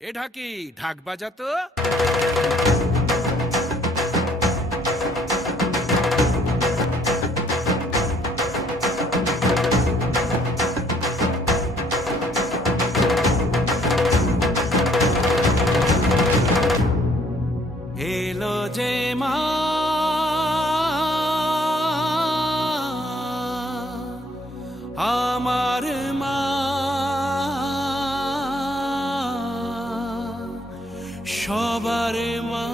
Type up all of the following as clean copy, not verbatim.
এ ঢাকি, ঢাক বাজাতো। এলো যে মা আমার মা, সবার মা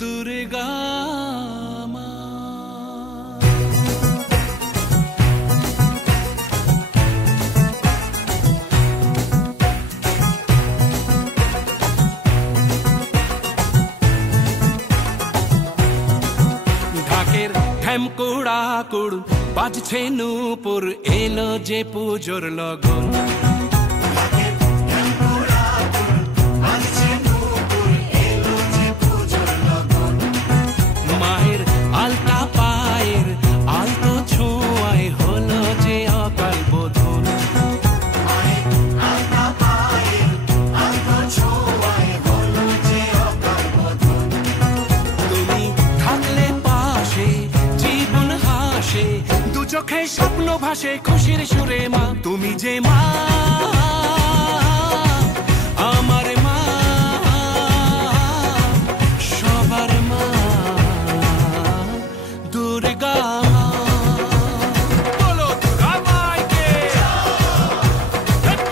দুর্গা মা। ঢাকের ঢ্যামকুড়াকুড় বাজছে নূপুর, এলো যে পুজোর লগন। মায়ের আলতা পায়ের আলতো ছোঁয়ায় হলো যে অকাল বোধন। তুমি থাকলে পাশে জীবন হাসে, দু চোখে স্বপ্ন ভাসে খুশির সুরে মা। তুমি যে মা আমার মা, সবার মা দুর্গা মা। বলো দুর্গা মাইকে,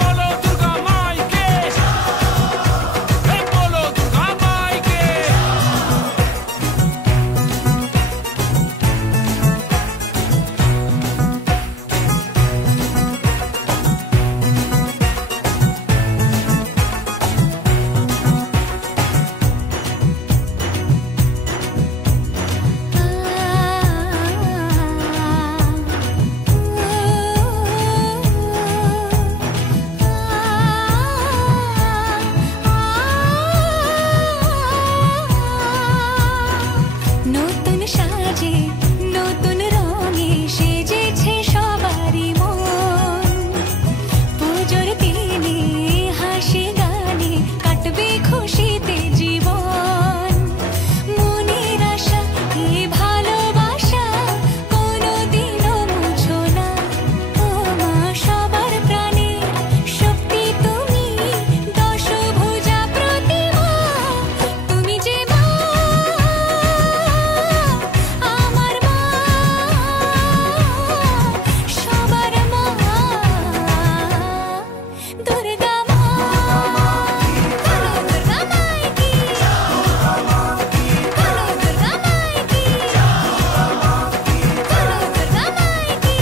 বলো দুর্গা মাইকে, বলো দুর্গা মাইকে। নতুন সাজে নতুন রঙে সেজেছে সবারই মন। পুজোর দিনে হাসি গানে কাটবে খুশিতে জীবন। মনের আশা এই ভালোবাসা কোনোদিনও মুছো না। ও মা সবার প্রাণে শক্তি তুমি, দশভুজা প্রতিমা। তুমি যে মা আমার মা, সবার মা দুর্গা মা। বলো দুর্গা মাইকি, বলো দুর্গা মাইকি, বলো দুর্গা মাইকি।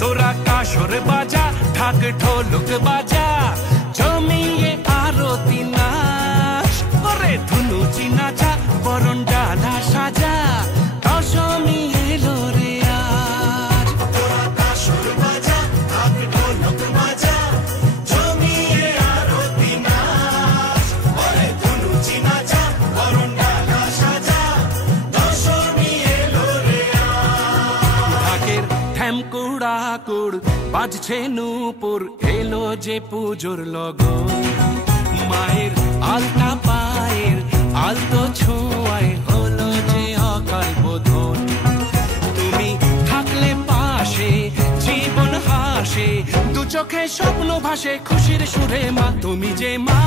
তোরা কাসর বাজা, ঢাক ঢোলক বাজা, জমিয়ে আরতি নাচ। ওরে ধুনুচি নাচা, বরণ ডালা সাজা, দশমী এলো রে আজ। তোরা কাসর বাজা, ঢাক ঢোলক বাজা, জমিয়ে আরতি নাচ। ওরে ধুনুচি নাচা, বরণ ডালা সাজা, দশমী এলো রে আজ। ঢাকের ঢ্যামকুড়াকুড় বাজছে নূপুর, এলো যে পুজোর লগন। মায়ের আলতা পায়ের আলতো ছোঁয়ায় হলো যে অকাল বোধন। তুমি থাকলে পাশে জীবন হাসে, দু চোখে স্বপ্ন ভাসে খুশির সুরে মা। তুমি যে মা